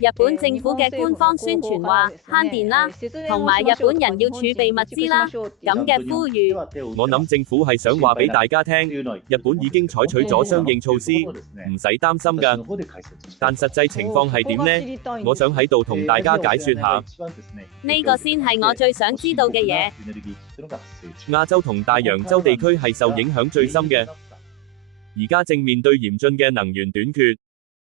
日本政府嘅官方宣傳話慳電啦，同埋日本人要儲備物資啦，咁嘅呼籲。我諗政府係想話俾大家聽，日本已經採取咗相應措施，唔使擔心㗎。但實際情況係點呢？我想喺度同大家解說下。呢個先係我最想知道嘅嘢。亞洲同大洋洲地區係受影響最深嘅，而家正面對嚴峻嘅能源短缺。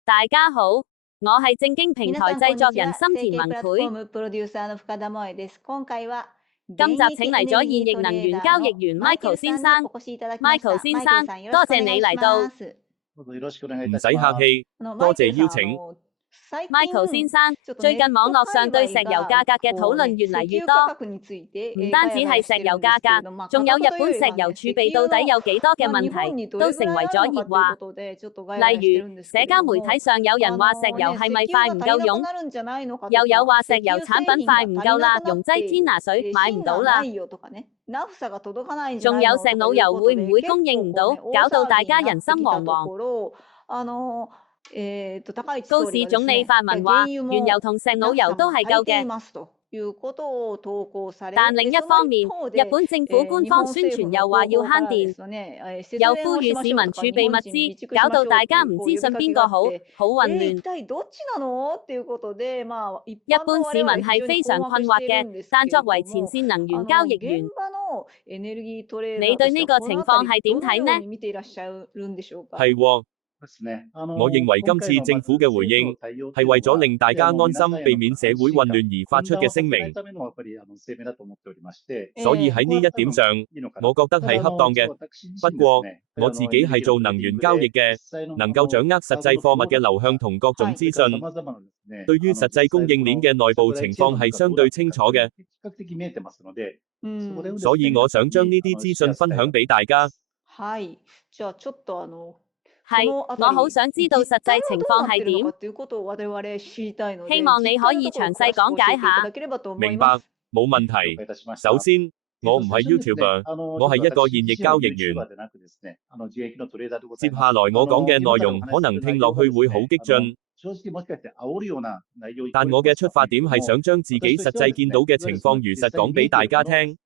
大家好。我係正經平台製作人深田萌繪。今集請嚟咗現役能源交易員 Michael 先生。Michael 先生，多謝你嚟到。唔使客氣，多謝邀請。Michael 先生，最近網絡上對石油價格嘅討論越嚟越多，唔單止係石油價格，仲有日本石油儲備到底有幾多嘅問題，都成為咗熱話。例如，社交媒體上有人話石油係咪快唔夠用，又有話石油產品快唔夠啦，溶劑天拿水買唔到啦，仲有石腦油會唔會供應唔到，搞到大家人心惶惶。高市總理發文話，原油同石腦油都係夠嘅。但另一方面，日本政府官方宣傳又話要慳電，又呼籲市民儲備物資，搞到大家唔知信邊個好，好混亂。一般市民係非常困惑嘅，但作為前線能源交易員，你對呢個情況係點睇呢？係喎。我認為今次政府嘅回應係為咗令大家安心，避免社會混亂而發出嘅聲明，所以喺呢一點上，我覺得係恰當嘅。不過，我自己係做能源交易嘅，能夠掌握實際貨物嘅流向同各種資訊，對於實際供應鏈嘅內部情況係相對清楚嘅，所以我想將呢啲資訊分享俾大家。係，我好想知道實際情況係點，希望你可以詳細講解下。明白，冇問題。首先，我唔係 YouTuber， 我係一個現役交易員。接下來我講嘅內容可能聽落去會好激進，但我嘅出發點係想將自己實際見到嘅情況如實講俾大家聽。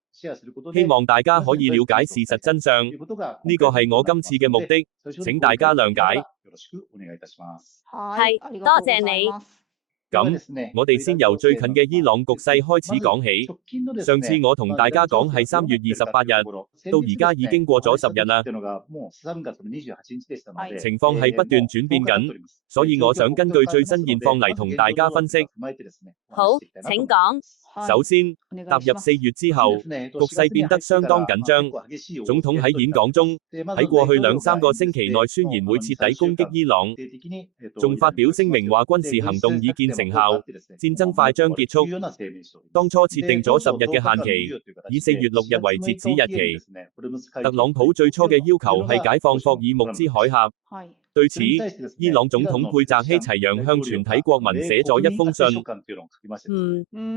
希望大家可以了解事實真相，呢個係我今次嘅目的，請大家諒解。係，多謝你。咁，我哋先由最近嘅伊朗局勢開始講起。上次我同大家講係3月28日，到而家已經過咗10日啦。情況係不斷轉變緊，所以我想根據最新現況嚟同大家分析。好，請講。首先，踏入4月之後，局勢變得相當緊張。總統喺演講中，喺過去2-3個星期內宣言會徹底攻擊伊朗，仲發表聲明話軍事行動已見成效，戰爭快將結束。當初設定咗10日嘅限期，以4月6日為截止日期。特朗普最初嘅要求係解放霍爾木茲海峽。對此，伊朗總統佩澤希齊揚向全體國民寫咗一封信，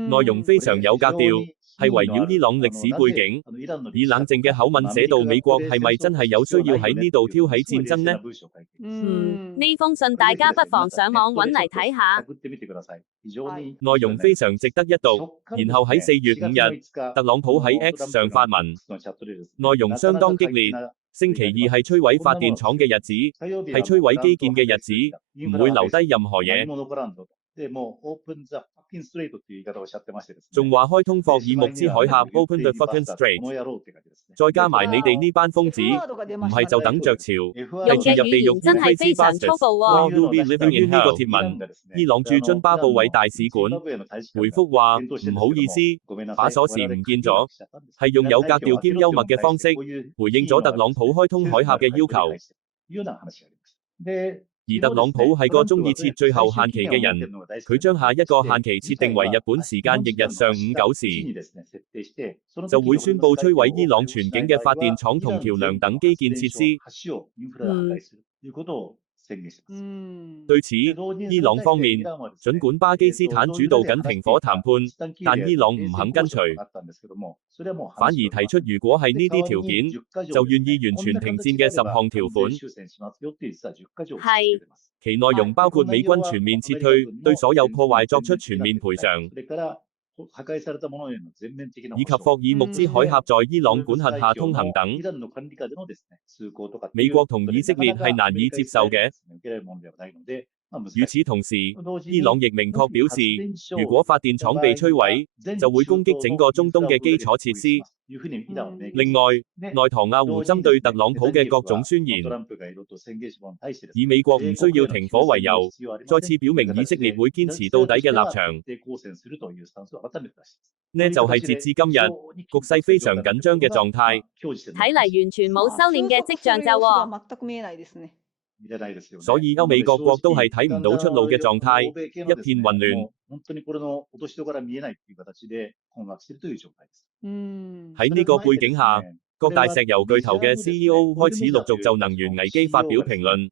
內容非常有格調，係圍繞伊朗歷史背景，以冷靜嘅口吻寫到美國係咪真係有需要喺呢度挑起戰爭呢？呢封信大家不妨上網揾嚟睇下，內容非常值得一讀。然後喺4月5日，特朗普喺 X 上發文，內容相當激烈。星期二係摧毀發電廠嘅日子，係摧毀基建嘅日子，唔會留低任何嘢。仲話開通霍爾木茲海峽 ，Open the fucking strait。再加埋你哋呢班瘋子，唔係就等着潮，係住入地獄。真係非常粗暴喎。對於呢個貼文，伊朗駐津巴布韋大使館回覆話唔好意思，把鎖匙唔見咗，係用有格調兼幽默嘅方式回應咗特朗普開通海峽嘅要求。而特朗普係個鍾意設最後限期嘅人，佢將下一個限期設定為日本時間翌日上午9時，就會宣布摧毀伊朗全境嘅發電廠同橋梁等基建設施。對此，伊朗方面儘管巴基斯坦主導緊停火談判，但伊朗唔肯跟隨，反而提出如果係呢啲條件，就願意完全停戰嘅10項條款。係。其內容包括美軍全面撤退，對所有破壞作出全面賠償，以及霍爾木茲海峽在伊朗管轄下通行等。美國同以色列係難以接受嘅。與此同時，伊朗亦明確表示，如果發電廠被摧毀，就會攻擊整個中東嘅基礎設施。另外，內塔尼亞胡針對特朗普嘅各種宣言，以美國唔需要停火為由，再次表明以色列會堅持到底嘅立場。呢就係截至今日，局勢非常緊張嘅狀態。睇嚟完全冇收斂嘅跡象咋喎。所以歐美各國都係睇唔到出路嘅狀態，一片混亂。喺呢個背景下，各大石油巨頭嘅 CEO 開始陸續就能源危機發表評論。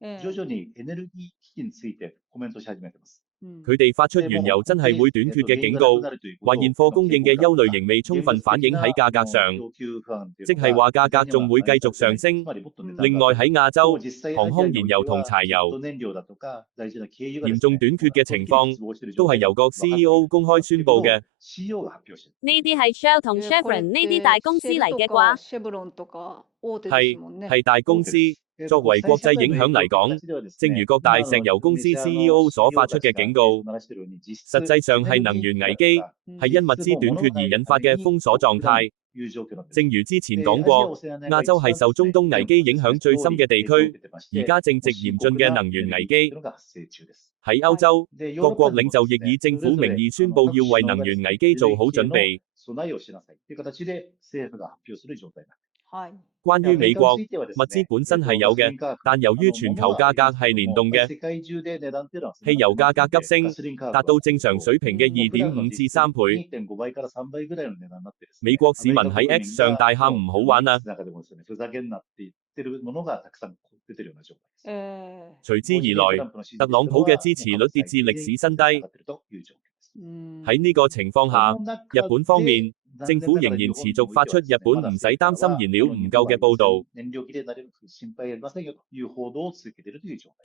佢哋發出原油真係會短缺嘅警告，話現貨供應嘅憂慮仍未充分反映喺價格上，即係話價格仲會繼續上升。另外喺亞洲，航空燃油同柴油嚴重短缺嘅情況，都係由各 CEO 公開宣佈嘅。呢啲係 Shell 同 Chevron 呢啲大公司嚟嘅啩？係大公司。作為國際影響嚟講，正如各大石油公司 CEO 所發出嘅警告，實際上係能源危機，係因物資短缺而引發嘅封鎖狀態。正如之前講過，亞洲係受中東危機影響最深嘅地區，而家正值嚴峻嘅能源危機。喺歐洲，各國領袖亦以政府名義宣佈要為能源危機做好準備。關於美國，物資本身係有嘅，但由於全球價格係聯動嘅，汽油價格急升，達到正常水平嘅2.5至3倍。美國市民喺 X 上大喊唔好玩啊！隨之而來，特朗普嘅支持率跌至歷史新低。喺呢個情況下，日本方面，政府仍然持續發出日本唔使擔心燃料唔夠嘅報導。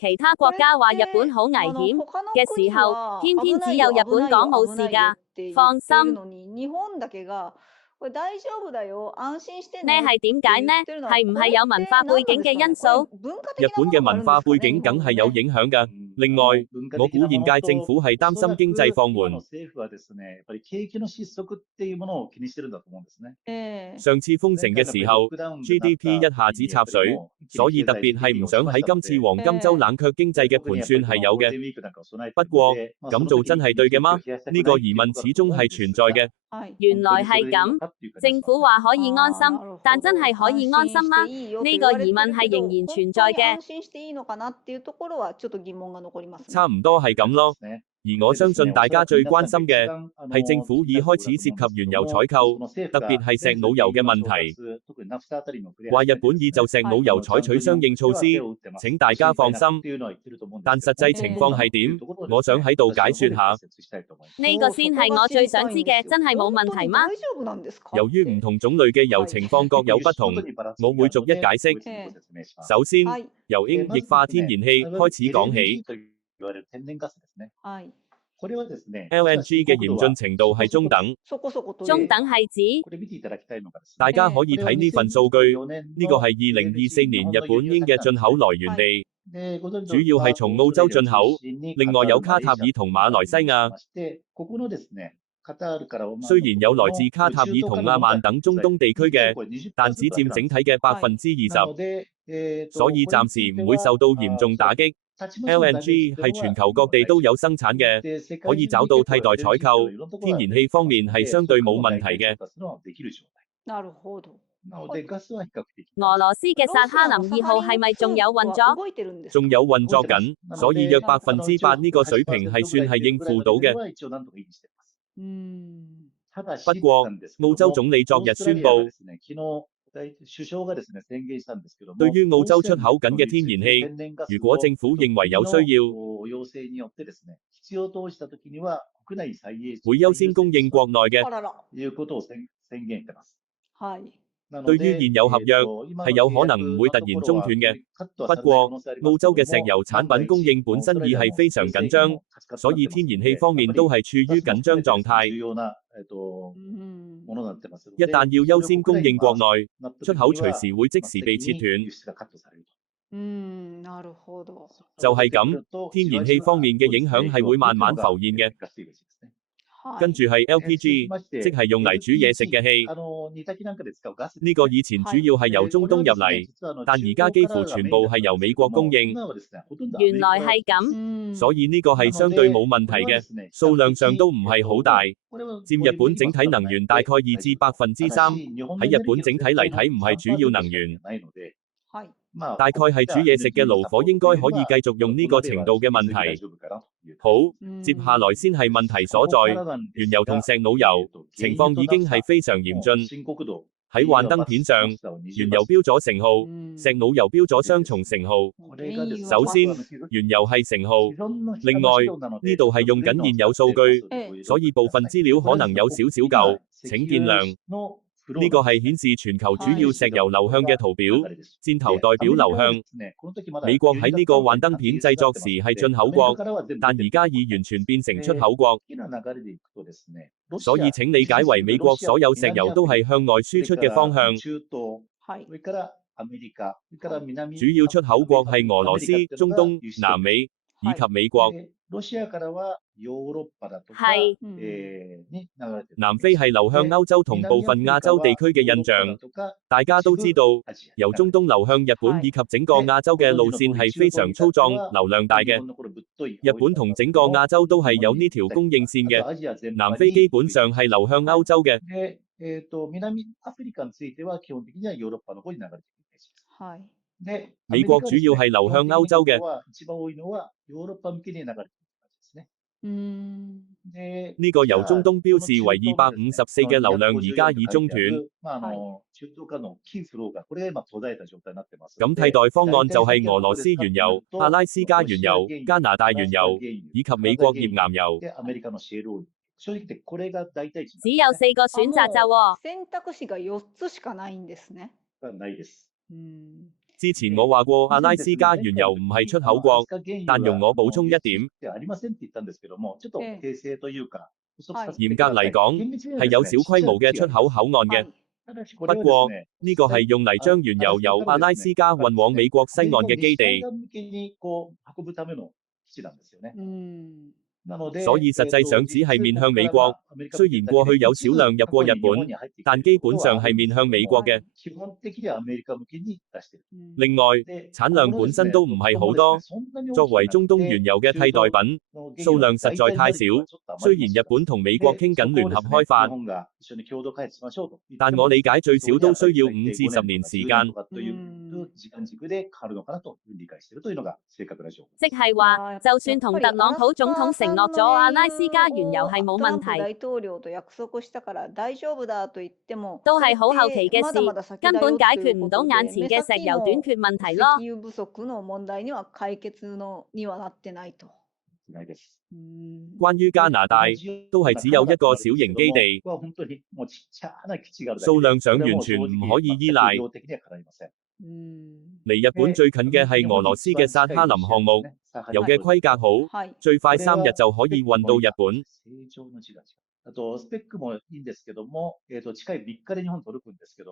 其他國家話日本好危險嘅時候，偏偏只有日本講冇事㗎，放心。呢係點解呢？係唔係有文化背景嘅因素？日本嘅文化背景梗係有影響㗎。另外，我估現屆政府係擔心經濟放緩。上次封城嘅時候 ，GDP 一下子插水，所以特別係唔想喺今次黃金週冷卻經濟嘅盤算係有嘅。不過，咁做真係對嘅嗎？呢個疑問始終係存在嘅。原來係咁。政府話可以安心，但真係可以安心嗎？呢個疑問係仍然存在嘅。差唔多係咁咯。而我相信大家最關心嘅係政府已開始涉及原油採購，特別係石澳油嘅問題。話日本已就石澳油採取相應措施，請大家放心。但實際情況係點？我想喺度解說下。呢個先係我最想知嘅，真係冇問題嗎？由於唔同種類嘅油情況各有不同，我會逐一解釋。首先，由氫液化天然氣開始講起。LNG 嘅嚴峻程度係中等。中等係指？大家可以睇呢份數據，呢個係2024年日本氫嘅進口來源地，主要係從澳洲進口，另外有卡塔爾同馬來西亞。雖然有來自卡塔爾同亞曼等中東地區嘅，但只佔整體嘅20%，所以暫時唔會受到嚴重打擊。LNG 係全球各地都有生產嘅，可以找到替代採購。天然氣方面係相對冇問題嘅。俄羅斯嘅薩哈林2號係咪仲有運作？仲有運作緊，所以約8%呢個水平係算係應付到嘅。不過，澳洲總理昨日宣布，對於澳洲出口緊嘅天然氣，如果政府認為有需要，會優先供應國內嘅。對於現有合約，係有可能唔會突然中斷嘅。不過，澳洲嘅石油產品供應本身已係非常緊張，所以天然氣方面都係處於緊張狀態。一旦要優先供應國內，出口隨時會即時被切斷。就係咁，天然氣方面嘅影響係會慢慢浮現嘅。跟住係 LPG， 即係用嚟煮嘢食嘅氣。呢個以前主要係由中東入嚟，但而家幾乎全部係由美國供應。原來係咁，所以呢個係相對冇問題嘅，數量上都唔係好大，佔日本整體能源大概2至3%。喺日本整體嚟睇唔係主要能源。大概係煮嘢食嘅爐火應該可以繼續用呢個程度嘅問題。好，接下來先係問題所在，原油同石腦油情況已經係非常嚴峻。喺幻燈片上，原油標咗乘號，石腦油標咗雙重乘號。首先，原油係乘號，另外呢度係用緊現有數據，所以部分資料可能有少少舊，請見諒。呢個係顯示全球主要石油流向嘅圖表，箭頭代表流向。美國喺呢個幻燈片製作時係進口國，但而家已完全變成出口國，所以請理解為美國所有石油都係向外輸出嘅方向。主要出口國係俄羅斯、中東、南美以及美國。係。南非係流向歐洲同部分亞洲地區嘅印象。大家都知道，由中東流向日本以及整個亞洲嘅路線係非常粗壯、流量大嘅。日本同整個亞洲都係有呢條供應線嘅。南非基本上係流向歐洲嘅。美國主要係流向歐洲嘅。呢個由中東標示為254嘅流量而家已中斷。咁替代方案就係俄羅斯原油、阿拉斯加原油、加拿大原油以及美國頁岩油。只有4個選擇咋喎。之前我話過阿拉斯加原油唔係出口國，但容我補充一點，嚴格嚟講係有小規模嘅出口口岸嘅。不過呢個係用嚟將原油由阿拉斯加運往美國西岸嘅基地。所以實際上只係面向美國，雖然過去有少量入過日本，但基本上係面向美國嘅。另外，產量本身都唔係好多，作為中東原油嘅替代品，數量實在太少。雖然日本同美國傾緊聯合開發，但我理解最少都需要5至10年時間。即係話，就算同特朗普總統承諾咗阿拉斯加原油係冇問題，都係好後期嘅事，根本解決唔到眼前嘅石油短缺問題咯。關於加拿大，都係只有一個小型基地，數量上完全唔可以依賴。離日本最近嘅係俄羅斯嘅薩哈林項目，油嘅規格好，最快3日就可以運到日本。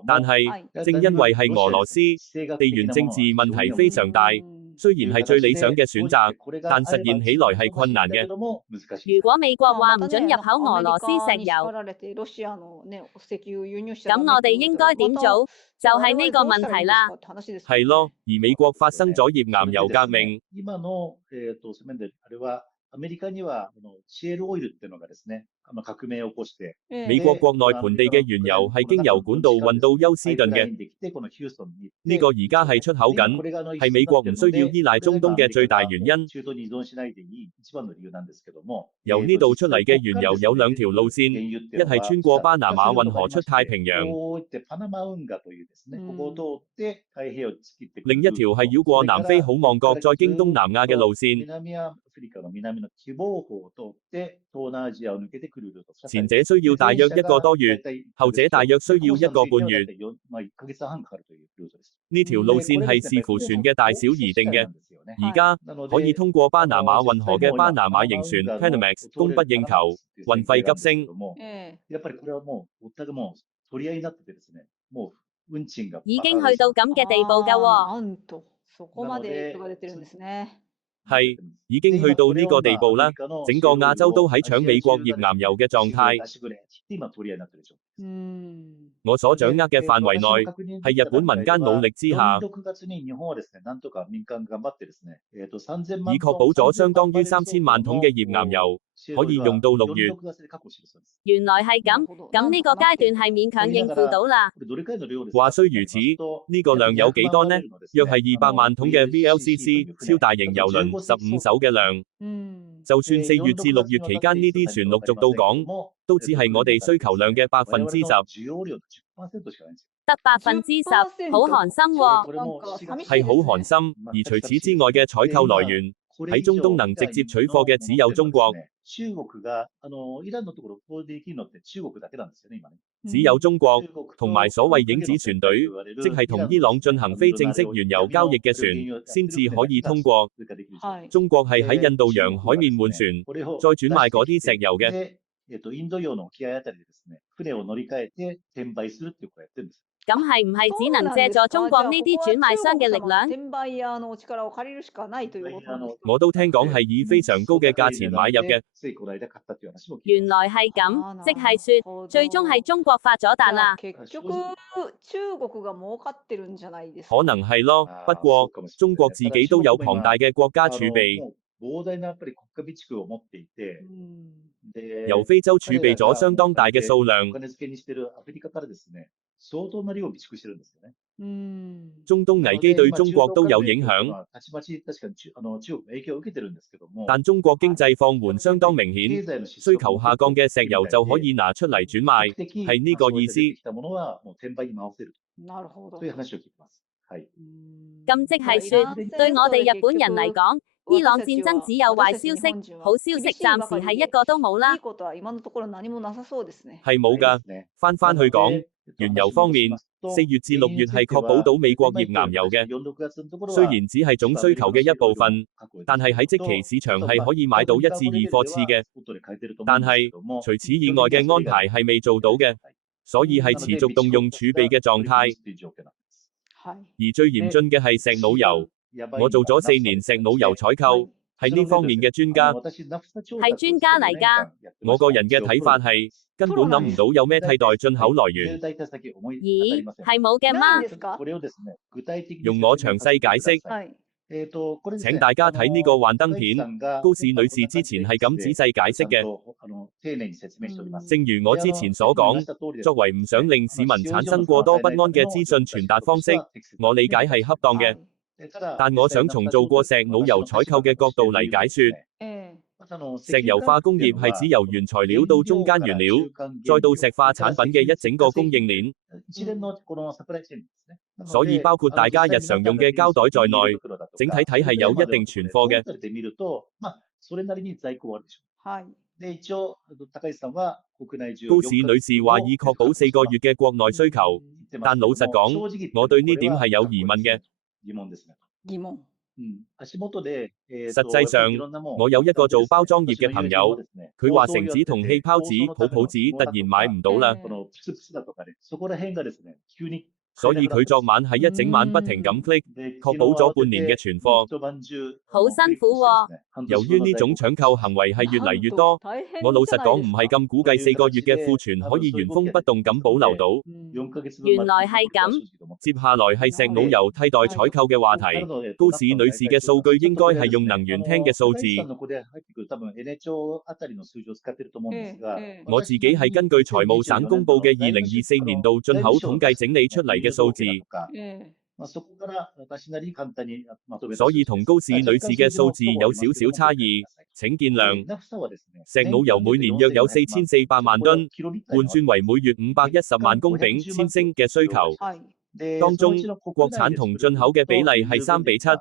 但係，正因為係俄羅斯，地緣政治問題非常大，雖然係最理想嘅選擇，但實現起來係困難嘅。如果美國話唔准入口俄羅斯石油，咁我哋應該點做？就係呢個問題啦。係咯，而美國發生咗頁岩油革命。美國國內盆地嘅原油係經由管道運到休斯頓嘅，呢個而家係出口緊，係美國唔需要依賴中東嘅最大原因。由呢度出嚟嘅原油有兩條路線，一係穿過巴拿馬運河出太平洋，另一條係繞過南非好望角再經東南亞嘅路線。前者需要大約1個多月，後者大約需要1個半月。呢條路線係視乎船嘅大小而定嘅。而家可以通過巴拿馬運河嘅巴拿馬型船 Panamax 供不應求，運費急升。已經去到咁嘅地步㗎喎。係，已經去到呢個地步啦，整個亞洲都喺搶美國頁岩油嘅狀態。我所掌握嘅範圍內，係日本民間努力之下，已確保咗相當於3000萬桶嘅頁岩油，可以用到6月。原來係咁，咁呢個階段係勉強應付到啦。話雖如此，呢個量有幾多呢？約係200萬桶嘅 VLCC 超大型油輪15艘嘅量。就算4月至6月期間呢啲船陸續到港，都只係我哋需求量嘅10%。得10%，好寒心喎。係好寒心，而除此之外嘅採購來源，喺中東能直接取貨嘅只有中國。只有中國同埋所謂影子船隊，即係同伊朗進行非正式原油交易嘅船，先至可以通過。中國係喺印度洋海面換船，再轉賣嗰啲石油嘅。咁係唔係只能借助中國呢啲轉賣商嘅力量？我都聽講係以非常高嘅價錢買入嘅。原來係咁，即係說最終係中國發咗達啦。可能係咯，不過中國自己都有龐大嘅國家儲備。由非洲儲備咗相當大嘅數量。中東危機對中國都有影響，但中國經濟放緩相當明顯，需求下降嘅石油就可以拿出嚟轉賣，係呢個意思。咁即係說，對我哋日本人嚟講，伊朗戰爭只有壞消息，好消息暫時係一個都冇啦。係冇㗎，翻去講，原油方面，4月至6月係確保到美國頁岩油嘅，雖然只係總需求嘅一部分，但係喺即期市場係可以買到1至2貨次嘅。但係除此以外嘅安排係未做到嘅，所以係持續動用儲備嘅狀態。而最嚴峻嘅係石腦油，我做咗4年石腦油採購，係呢方面嘅專家。係專家嚟㗎。我個人嘅睇法係，根本諗唔到有咩替代進口來源。咦，係冇嘅嗎？用我詳細解釋。請大家睇呢個幻燈片，高市女士之前係咁仔細解釋嘅。正如我之前所講，作為唔想令市民產生過多不安嘅資訊傳達方式，我理解係恰當嘅。但我想從做過石腦油採購嘅角度嚟解說。石油化工業係指由原材料到中間原料，再到石化產品嘅一整個供應鏈。所以包括大家日常用嘅膠袋在內，整體睇係有一定存貨嘅。高市女士話已確保4個月嘅國內需求，但老實講，我對呢點係有疑問嘅。實際上，我有一個做包裝業嘅朋友，佢話繩子同氣泡紙、泡泡紙突然買唔到啦。所以佢昨晚係一整晚不停咁 click，確保咗半年嘅存貨。好辛苦喎。由於呢種搶購行為係越嚟越多，我老實講唔係咁估計4個月嘅庫存可以原封不動咁保留到。原來係咁。接下來係石腦油替代採購嘅話題。高市女士嘅數據應該係用能源廳嘅數字。我自己係根據財務省公佈嘅2024年度進口統計整理出嚟嘅數字。所以同高市女士嘅數字有少少差異，請見諒。石腦油每年約有4400萬噸，換算為每月510萬公丙千升嘅需求。當中國產同進口嘅比例係3:7，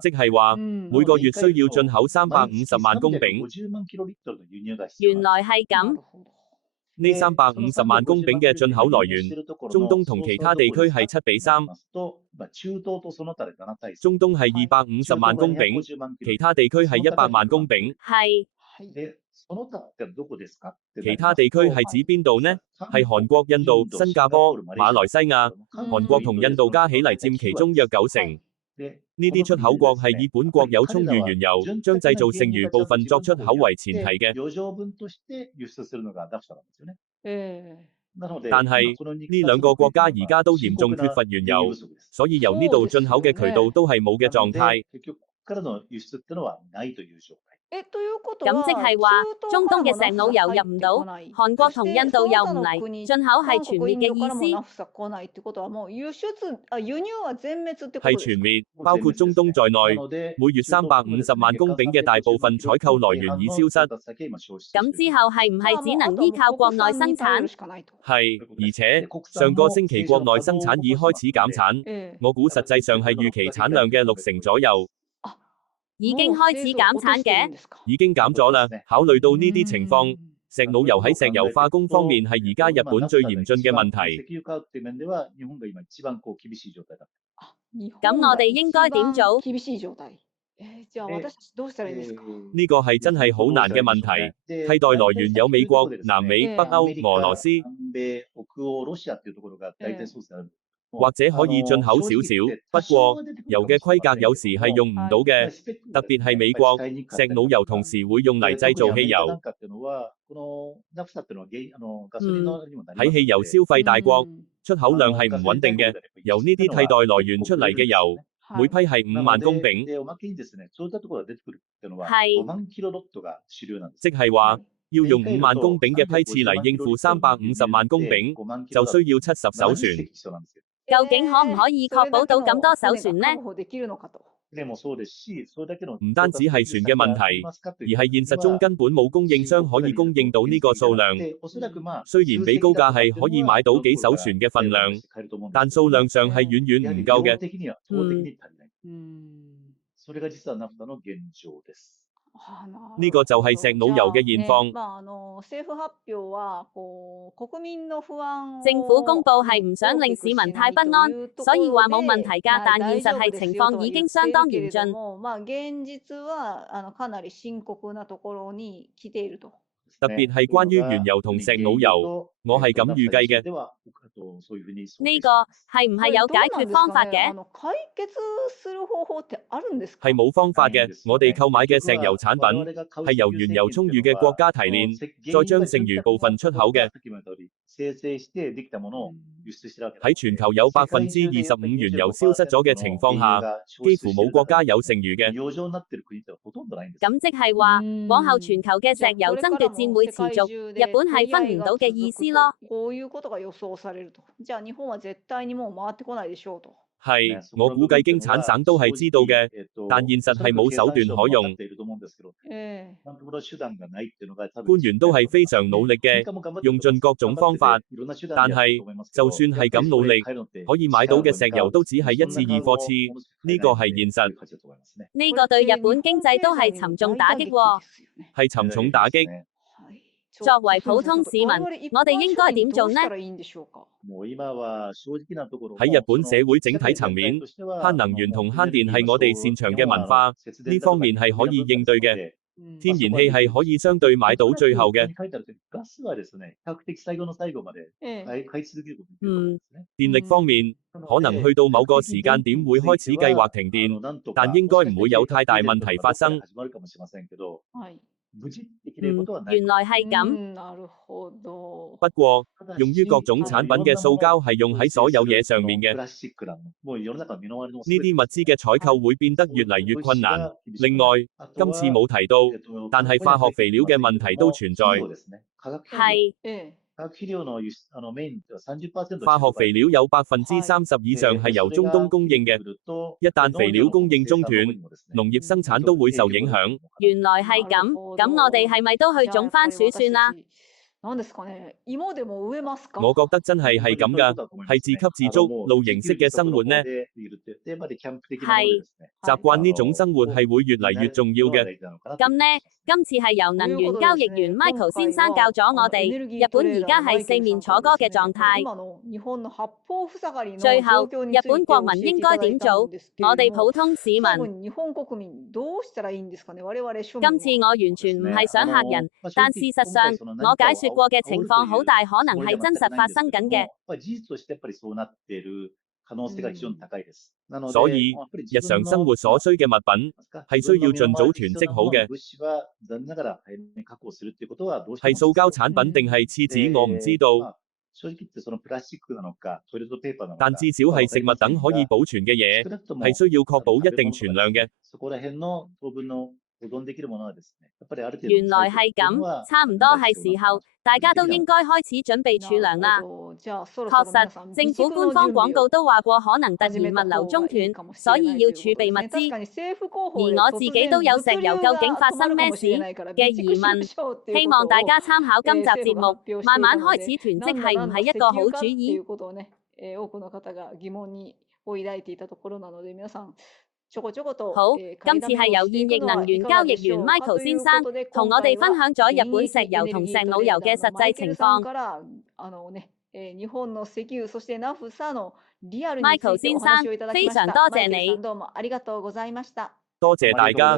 即係話每個月需要進口350萬公丙。原來係咁。呢350萬公丙嘅進口來源，中東同其他地區係7:3，中東係250萬公丙，其他地區係100萬公丙。係。其他地區係指邊度呢？係韓國、印度、新加坡、馬來西亞。韓國同印度加起嚟佔其中約90%。呢啲出口國係以本國有充裕原油，將製造剩餘部分作出口為前提嘅。但係呢兩個國家而家都嚴重缺乏原油，所以由呢度進口嘅渠道都係冇嘅狀態。咁即係話，中東嘅石腦油入唔到，韓國同印度又唔嚟，進口係全滅嘅意思？係全滅，包括中東在內，每月350萬公丙嘅大部分採購來源已消失。咁之後係唔係只能依靠國內生產？係，而且上個星期國內生產已開始減產，我估實際上係預期產量嘅60%左右。已經開始減產嘅？已經減咗啦。考慮到呢啲情況，石腦油喺石油化工方面係而家日本最嚴峻嘅問題。咁我哋應該點做？呢個係真係好難嘅問題。替代來源有美國、南美、北歐、俄羅斯。或者可以進口少少，不過油嘅規格有時係用唔到嘅，特別係美國石腦油同時會用嚟製造汽油。喺汽油消費大國，出口量係唔穩定嘅，由呢啲替代來源出嚟嘅油，每批係5萬公丙。即係話要用5萬公丙嘅批次嚟應付350萬公丙，就需要70艘船。究竟可唔可以確保到咁多艘船呢？唔單止係船嘅問題，而係現實中根本冇供應商可以供應到呢個數量。雖然比高價係可以買到幾艘船嘅份量，但數量上係遠遠唔夠嘅。呢個就係石腦油嘅現況。政府公佈係唔想令市民太不安，所以話冇問題㗎，但現實係情況已經相當嚴峻。特別係關於原油同石腦油，我係咁預計嘅。呢個係唔係有解決方法嘅？係冇方法嘅。我哋購買嘅石油產品係由原油充裕嘅國家提煉，再將剩餘部分出口嘅。喺全球有25%原油消失咗嘅情況下，幾乎冇國家有剩餘嘅。咁即係話，往後全球嘅石油爭奪戰會持續，日本係分唔到嘅意思咯。係，我估計經產省都係知道嘅，但現實係冇手段可用。官員都係非常努力嘅，用盡各種方法，但係就算係咁努力，可以買到嘅石油都只係1至2貨次，呢個係現實。呢個對日本經濟都係沉重打擊喎。係沉重打擊。作為普通市民，我哋應該點做呢？喺日本社會整體層面，慳能源同慳電係我哋擅長嘅文化，呢方面係可以應對嘅。天然氣係可以相對買到最後嘅。電力方面，可能去到某個時間點會開始計劃停電，但應該唔會有太大問題發生。原來係咁。不過，用於各種產品嘅塑膠係用喺所有嘢上面嘅。呢啲物資嘅採購會變得越嚟越困難。另外，今次冇提到，但係化學肥料嘅問題都存在。係。化學肥料有30%以上係由中東供應嘅，一旦肥料供應中斷，農業生產都會受影響。原來係咁，咁我哋係咪都去種番薯算啦？我覺得真係咁㗎，係自給自足、露營式嘅生活呢。係。習慣呢種生活係會越嚟越重要嘅。咁呢，今次係由能源交易員 Michael 先生教咗我哋，日本而家係四面楚歌嘅狀態。最後，日本國民應該點做？我哋普通市民。今次我完全唔係想嚇人，但事實上，我解說過嘅情況好大可能係真實發生緊嘅。所以，日常生活所需嘅物品係需要盡早囤積好嘅。係塑膠產品定係廁紙我唔知道，但至少係食物等可以保存嘅嘢，係需要確保一定存量嘅。原來係咁，差唔多係時候，大家都應該開始準備儲糧啦。確實，政府官方廣告都話過可能突然物流中斷，所以要儲備物資。而我自己都有石油究竟發生咩事嘅疑問，希望大家參考今集節目，慢慢開始囤積係唔係一個好主意？好，今次係由現役能源交易員 Michael 先生同我哋分享咗日本石油同石澳油嘅實際情況。Michael 先生，非常多謝你。多謝大家。